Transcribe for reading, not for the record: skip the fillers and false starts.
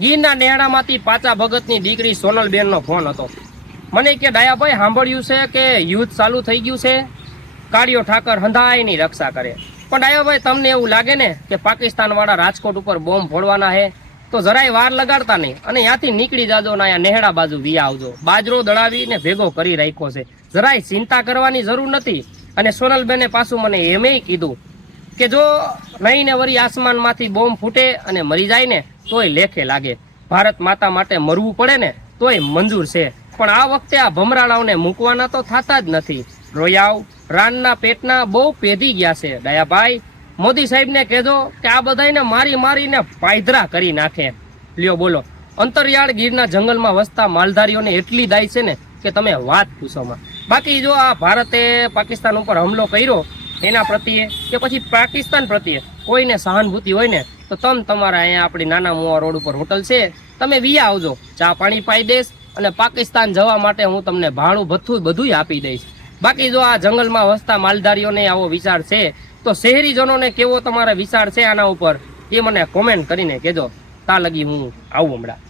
ગીરના નેહડામાંથી પાચા ભગતની દીકરી સોનલબેનનો ફોન હતો. મને કે ડાયાભાઈ સાંભળ્યું છે કે યુદ્ધ ચાલુ થઈ ગયું છે, કાળિયો ઠાકર હંધાઈની રક્ષા કરે. પણ ડાયાભાઈ તમને એવું લાગે ને કે પાકિસ્તાનવાળા રાજકોટ ઉપર બોમ્બ ફોડવાના છે તો જરાય વાર લગાડતા નહીં અને ત્યાંથી નીકળી જાજો ને અહીંયા નેહડા બાજુ વી આવજો. બાજરો દળાવીને ભેગો કરી રાખ્યો છે, જરાય ચિંતા કરવાની જરૂર નથી. અને સોનલબેને પાછું મને એમેય કીધું કે જો નહીં ને વળી આસમાનમાંથી બોમ્બ ફૂટે અને મરી જાય ને તોય લેખે લાગે. ભારત માતા માટે મરવું પડે ને તોય મંજૂર છે. પણ આ વખતે આ ભમરાળાઓને મૂકવાના તો થતા જ નથી. રોયાવ રાનના પેટના બહુ પેધી ગયા છે. દયાભાઈ મોદી સાહેબને કહેજો કે આ બધાને મારી મારીને પાયધરા કરી નાખે. લ્યો બોલો, અંતરિયાળ ગીરના જંગલમાં વસતા માલધારીઓને એટલી દાય છે ને કે તમે વાત પૂછોમાં. બાકી જો આ ભારતે પાકિસ્તાન ઉપર હુમલો કર્યો એના પ્રત્યે કે પછી પાકિસ્તાન પ્રત્યે કોઈને સહાનુભૂતિ હોય ને તો તમારા અહીંયા આપણી નાના મુવા રોડ ઉપર હોટલ છે, તમે વિયા આવજો, ચા પાણી પાઈ દઈશ અને પાકિસ્તાન જવા માટે હું તમને ભાડું ભથ્થું બધું આપી દઈશ. બાકી જો આ જંગલમાં વસતા માલધારીઓને આવો વિચાર છે તો શહેરીજનોને કેવો તમારો વિચાર છે આના ઉપર એ મને કોમેન્ટ કરીને કહેજો. તા લગી હું આવું હમણાં.